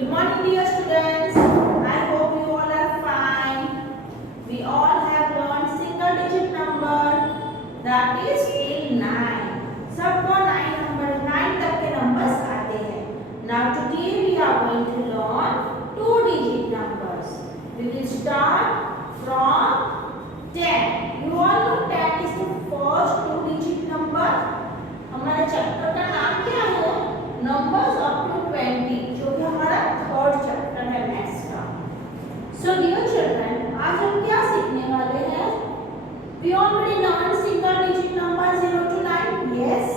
Good morning, dear students. I hope you all are fine. We all have learned single digit number, that is till 9. सबको 9 तक के numbers आते हैं. Now today we are going to learn 2 digit numbers. We will start from 10. You all know 10 is the first 2 digit number. हमारे chapter का नाम क्या है? Numbers up to 20, जो कि हमारा थर्ड चैप्टर है मैथ्स का. So dear children, आज हम क्या सीखने वाले हैं? We already learned single digit number 0 to 9. Yes.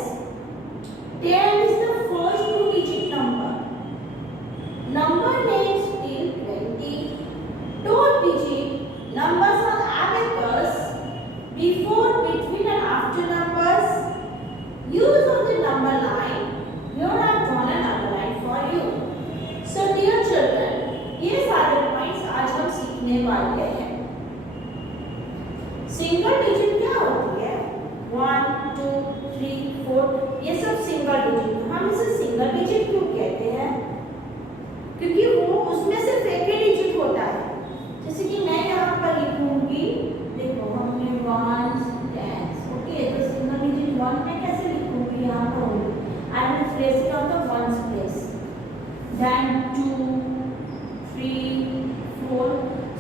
10 is the first 2 digit number. Number names till 20. 2 digit numbers are abacus. Before, between and after numbers. Use of the number line. Here I have drawn a number line for you. So dear children, ये सारे points आज हम सीखने वाले हैं. Single digit क्या होती है? 1, 2, 3, 4, ये सब सिंगल डिजिट. हम इसे सिंगल डिजिट क्यों कहते हैं? क्योंकि वो उसमें सिर्फ एक ही डिजिट होता है. जैसे कि मैं यहाँ पर लिखूंगी, देखो हमने 1 10. ओके, तो सिंगल डिजिट 1 में कैसे लिखूंगी? यहाँ पर I will place it on the ones place. Then 2, 3, 4.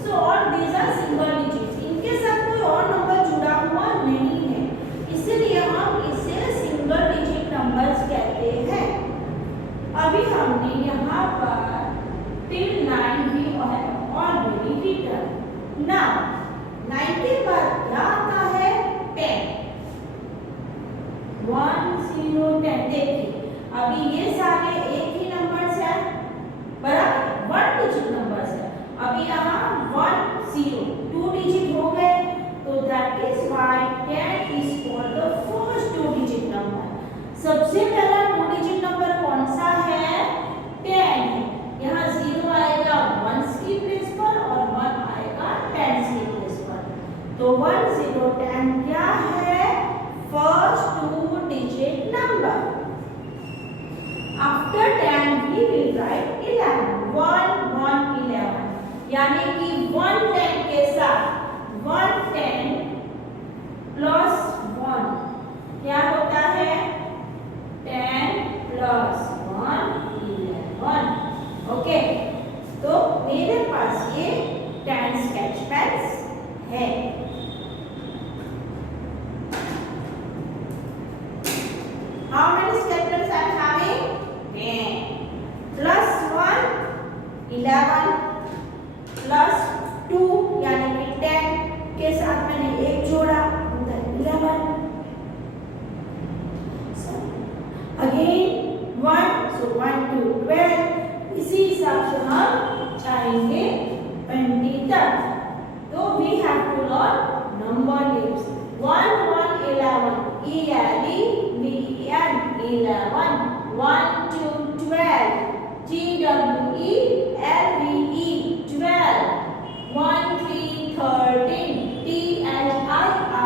So all these are single digits. इनके साथ कोई और नंबर जुड़ा हुआ नहीं है, इसलिए हम इसे सिंगल डिजिट नंबर्स कहते हैं. अभी हमने यहाँ पर till 9 भी ऑलरेडी रिटन. Now 9 के बाद क्या आता है? 10. 1, 0, 10. देखिए अभी ये सारे एक ही नंबर्स हैं, बराबर 1 डिजिट नंबर्स है. अभी यहाँ 1, 0, 2 डिजिट हो गए, तो that is why 10 is called the first 2 digit number. सबसे पहला 2 डिजिट नंबर कौन सा है? 10. यहाँ 0 आएगा 1s की प्लेस पर और 1 आएगा 10s की प्लेस पर. तो 1, 0, 10 क्या है? First 2 digit number. After 10 we will write 11. 1, 1, 11. यानी कि 1 10 के साथ 1 10 plus 1 क्या होता है? 10 plus 1 11. ओके, तो मेरे पास ये 10 स्केच पेन्स है. How many sketch pens I am having? 10. Plus 1, 11. Plus 2, यानी कि 10 के साथ मैंने एक जोड़ा, 11. Again 1, so 1, 2, 12. इसी हिसाब से हम जाएंगे 20 तक. तो we have to learn number names. 1, 1, 11. E-L-E-V-E-N 11. 1, 2, 12. T-W-E-L-V-E 12. 1, 3, 13. T-H-I-R-T-E-N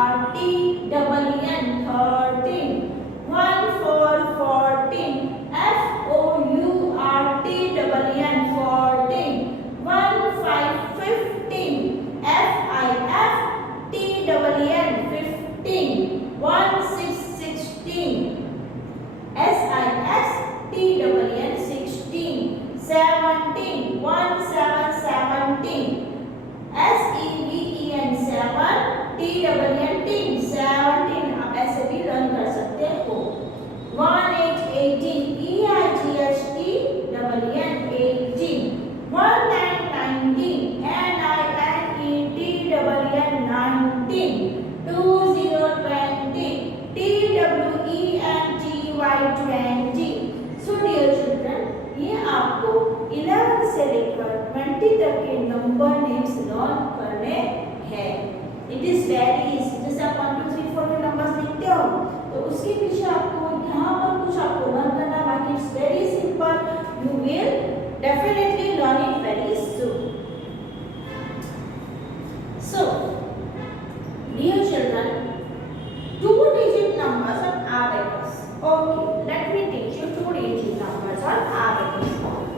13. 1, 4, 14. F-O-U-R-T-E-N 14. 1, 5, 15. F-I-F-T-E-N 15. 1, 6, 16. S-I-S-T-E-N 16. 17. 1, 7, 17. S-E-V-E-N 7. T-E-N 17. आप ऐसे भी लर्न कर सकते हो. 1, 8, 18. E-I-G-H-T-E-N 18. 1, 9, 19. N-I-N-E-T-E-N 19. 2, 0, 20. T-W-E-N-T-Y 20. So dear children, ये आपको 11 से लेकर 20 तक के नंबर नेम्स लर्न करने हैं. It is very easy. जैसे आप 1, 2, 3, 4 के नंबर्स लिखते हो, तो उसके पीछे आपको यहाँ पर कुछ आपको लर्न करना, बाकी it's very simple. You will definitely learn it very soon. So dear children, 2 digit numbers on abacus. Okay, let me teach you 2 digit numbers on abacus.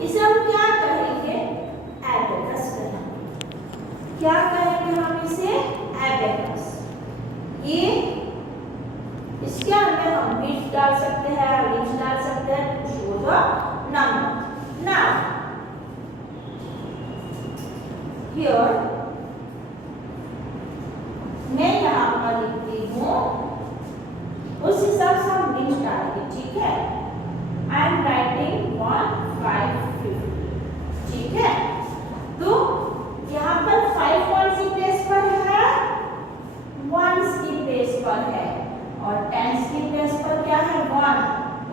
इसे हम क्या कहेंगे? हियर मैं यहाँ पर लिखती हूँ, उस हिसाब से हम लिंक डालेंगे, ठीक है। आई एम राइटिंग 1 5 50, ठीक है। तो यहाँ पर 5 कौन सी प्लेस पर है, 1s की प्लेस पर है, और 10s की प्लेस पर क्या है, 1।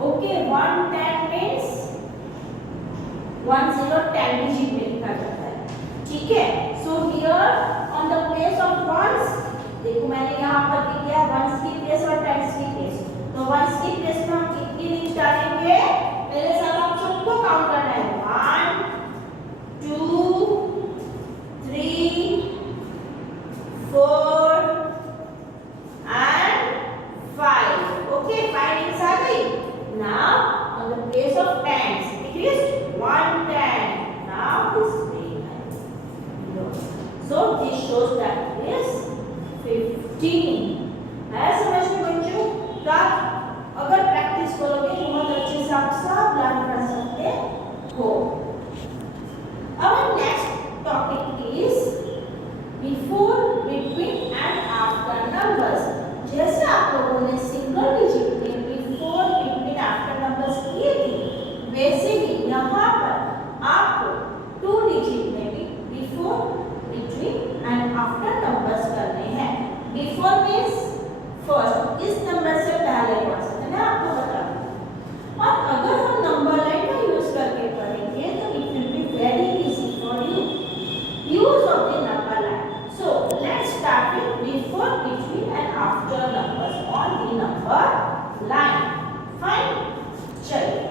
ओके, 1 10 मीन्स 1 0 10 डिजिट में लिखा जाता है, ठीक है। So here on the place of 1s, देखो मैंने यहाँ पर लिख दिया 1s की प्लेस और 10s की प्लेस। तो 1s की प्लेस में हम कितनी लिंक डालेंगे, पहले सब आप सबको काउंट करना है, 1 2 3 4 and 5। ओके, 5 links आ गई। Now on the place of 10s, it is 1 10। Now this being so this shows that it is 15 है। समझ में बच्चों, तो अगर प्रैक्टिस करोगे तो बहुत अच्छे से आप सब लर्न कर सकते हो। Our next topic is before, between and after numbers। जैसे आप लोगों ने सिंगल डिजिट में बिफोर, बिटवीन, आफ्टर नंबर्स किए थे, वैसे ही यहाँ पर आपको 2 डिजिट में भी before, between and after numbers करने हैं। बिफोर मीन्स फर्स्ट, इस नंबर से पहले कौन सा है, मैं आपको बता दूँ। और अगर हम नंबर लाइन का यूज करके करेंगे तो it will be very easy for you, use of the number line. So let's start with before, between and after numbers on the number line। Fine, चलिए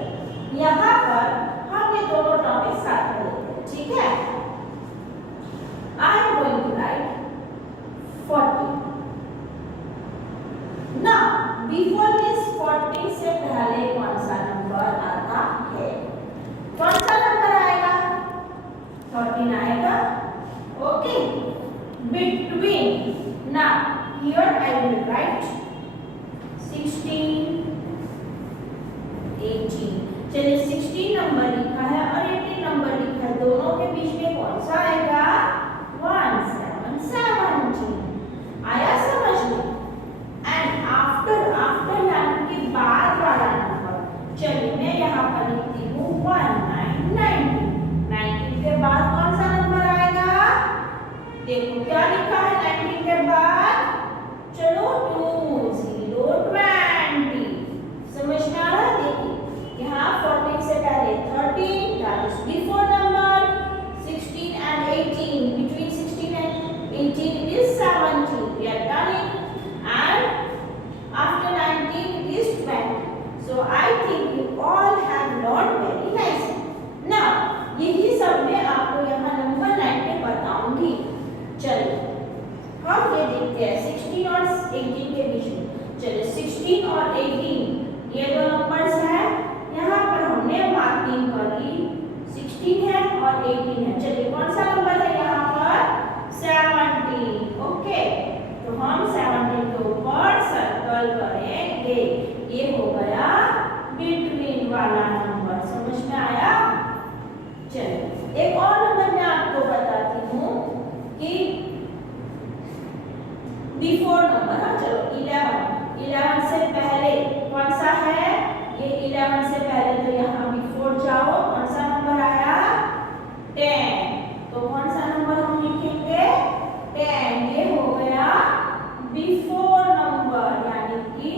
यहाँ पर हम ये दोनों टॉपिक साथ में लेते हैं, ठीक है। I am going to write 40। Now before means 40 से पहले कौन सा नंबर आता है, कौन सा नंबर आएगा, 14 आएगा। Okay, between, now here I will write 16 18। चलिए 16 नंबर लिखा है और 18 नंबर लिखा है, दोनों के बीच में कौन सा आएगा, 1 7 17 आया समझ में। एंड आफ्टर, आफ्टर यानी कि बाद वाला नंबर, चलिए मैं यहाँ पर लिखती हूँ 1 9 19। 19 के बाद कौन सा नंबर आएगा, देखो क्या लिखा है 19 के बाद, चलो 2 0 20। समझ में आ रहा है, देखिए यहाँ 14 से पहले 13, that is before number, 16 and 18, between 16 and 18 it is 17, we are done it, and after 19 it is 20। So I think you all have learned very nicely। Now यही सब मैं आपको यहाँ नंबर लाइन पे बताऊंगी। चलिए हम ये देखते हैं 16 और 18 के बीच में। चलिए 16 और 18 ये दो नंबर्स हैं, यहाँ पर हमने मार्किंग करी, 16 है और 18 है। चलिए कौन सा नंबर है यहाँ पर, 17। ओके, तो हम 17 के ऊपर सर्कल करेंगे, ये हो गया बिटवीन वाला नंबर। समझ में आया। चलिए एक और नंबर मैं आपको बताती हूँ कि बिफोर नंबर, हाँ चलो 11 से पहले कौन सा है, ये 11 से पहले तो यहाँ बिफोर जाओ, कौन सा नंबर आया, 10। तो कौन सा नंबर हम लिखेंगे, 10। ये हो गया बिफोर नंबर, यानी कि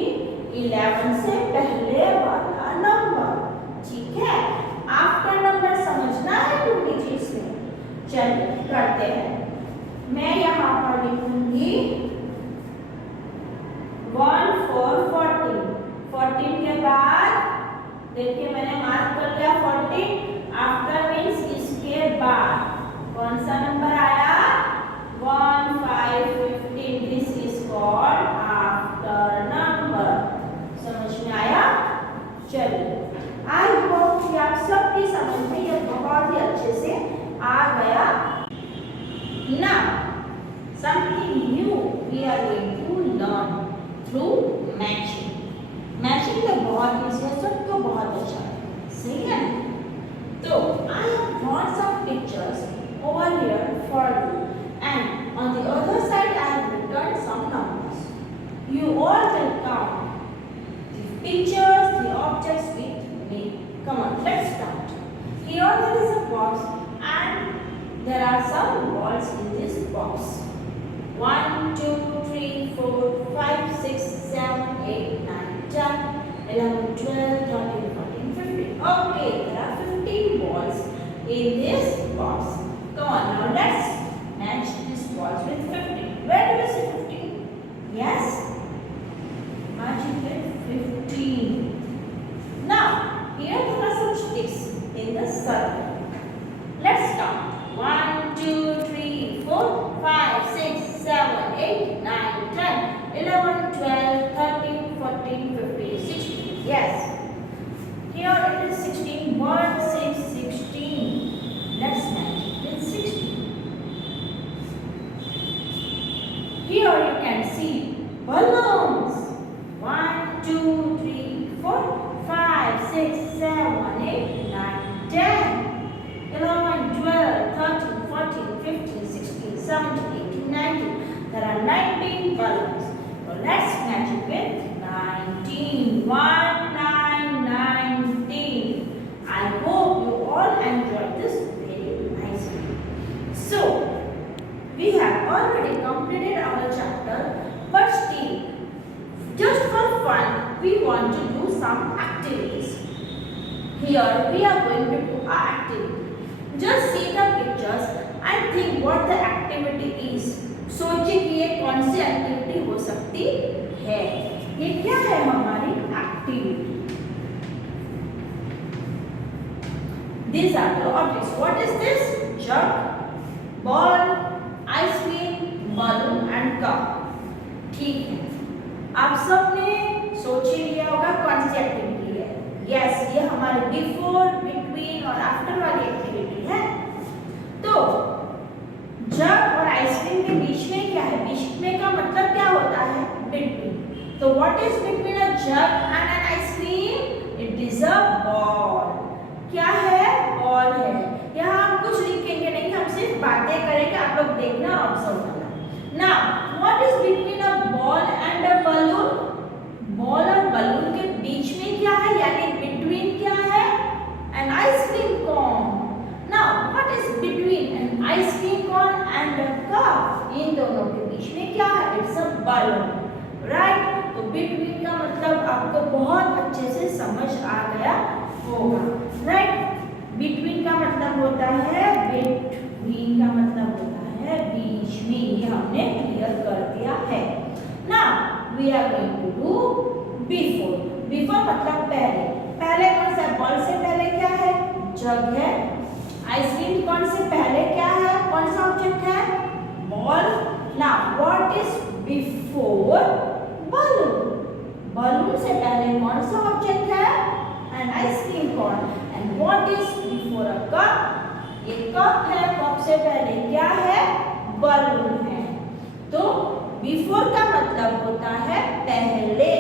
11 से पहले वाला नंबर, ठीक है। आफ्टर नंबर समझना है 2 डिजिट्स में। चलिए करते हैं, मैं यहाँ पर लिखूंगी 1 4 14। 14 के बाद देखिए मैंने मार्क कर लिया 14। आफ्टर मीन्स इसके बाद कौन सा नंबर आया, 1 5 15। This is called after number. समझ में आया। चलिए आई होप कि आप सबकी समझ में ये बहुत ही अच्छे से आ गया ना। Something new Here there is a box and there are some balls in this box. 1, 2, 3, 4, 5, 6, 7, 8, 9, 10, 11, 12, 13, 14, 15. Okay, there are 15 balls in this box. Come on, now let's match these balls with 15. Where do you see 15? Yes, match it with 15. Now, here there are some sticks in the circle. Let's count. 1, 2, 3, 4, 5, 6, 7, 8, 9, 10, 11, 12, 13, 14, 15, 16. Yes. Here it is 16. 1, 6, 16. Let's match it with 16. Here you can see balloons. 1, 2, 3, 4, 5, 6, 7, 8, 9, 10. 11, 12, 13, 14, 15, 16, 17, 18, 19. There are 19 balloons. So let's match it with 19. 1, 9, 19. I hope you all enjoyed this very nicely. So, we have already completed our chapter, but still, just for fun, we want to do some activities. Here, we are going to do our activity. Just see the pictures and think what the activity is. सोचिए कि ये कौन सी activity हो सकती है. ये क्या है हमारी activity? These are the objects. What is this? Jug, ball, ice cream, balloon and cup. ठीक है. आप सबने सोच ही लिया होगा कौन सी एक्टिविटी है. Yes, ये हमारे बिफोर, बिटवीन और आफ्टर वाली एक्टिविटी है. तो जग और आइसक्रीम के बीच में क्या है? बीच में का मतलब क्या होता है? बिटवीन. तो what is between a jug and an ice cream? It is a ball. क्या है? बॉल है. यहाँ हम कुछ लिखेंगे नहीं, हम सिर्फ बातें करेंगे, आप लोग देखना और ऑब्जर्व करना. Now what is between a ball and a balloon? Ball और बलून के बीच में क्या है? यानी बिटवीन क्या है? An ice cream cone. Now what is between an ice cream cone and a cup? इन दोनों के बीच में क्या है? It's a balloon. राइट. तो बिटवीन का मतलब आपको बहुत अच्छे से समझ आ गया होगा. राइट. बिटवीन का मतलब होता है, बिटवीन का मतलब होता है बीच में. ये हमने क्लियर कर दिया है. Now we are going to do before. Before मतलब पहले. पहले कौन सा? बॉल से पहले क्या है? जग है. आइसक्रीम कौन से पहले क्या है? कौन सा ऑब्जेक्ट है? Ball. Now what is before balloon? Balloon से पहले कौन सा ऑब्जेक्ट है? An ice cream cone. And what is before a cup? ये कप है. कप से पहले क्या है? बलून है. तो बिफोर का मतलब होता है पहले.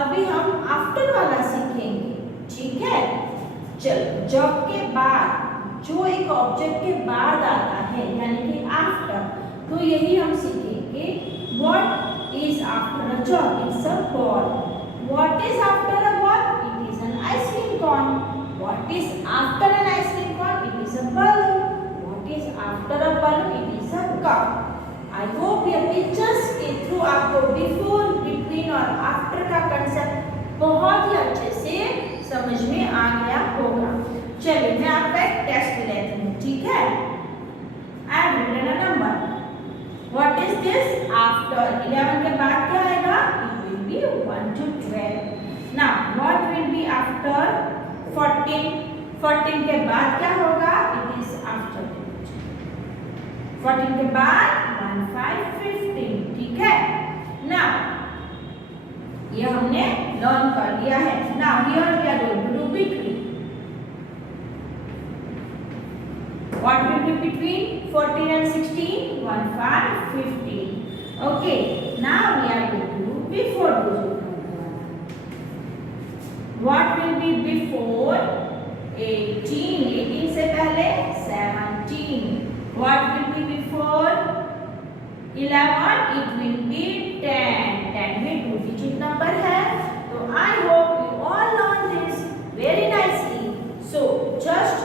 अभी हम आफ्टर वाला सीखेंगे. ठीक है. चलो, जब के बाद जो एक ऑब्जेक्ट के बाद आता है यानी कि आफ्टर, तो यही हम सीखेंगे. What is after a jug? It's a ball. What is after a ball? It is an ice cream cone. What is after N ice cream cone? It is a balloon. What is after a balloon? It is a cup. I hope ये pictures के through आपको before, between और after का concept बहुत ही अच्छे से समझ में आ गया होगा. चलिए, मैं आपका एक टेस्ट लेती हूँ. ठीक है. And written a number. What is this? After. 11 के बाद क्या आएगा? It will be 1 to 12. Now what will be after 14? 14 के बाद क्या होगा? इट इज आफ्टर 14 के बाद 1, 5, 15. ठीक है. नाउ ये हमने लर्न कर लिया है. Now here we are going to do between. What will be between 14 and 16? 1, 5, 15. Okay. Now we are going to do before digit number. What will be before 18? 18 से पहले 17. What will be before 11? It will be 10. 10 में 2 digit number है. तो I hope you all learn this very nicely. So just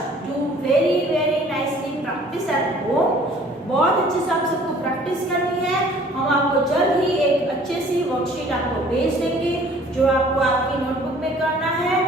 practice करनी है। हम आपको जल्द ही एक अच्छी सी वर्कशीट आपको भेज देंगे जो आपको आपकी नोटबुक में करना है।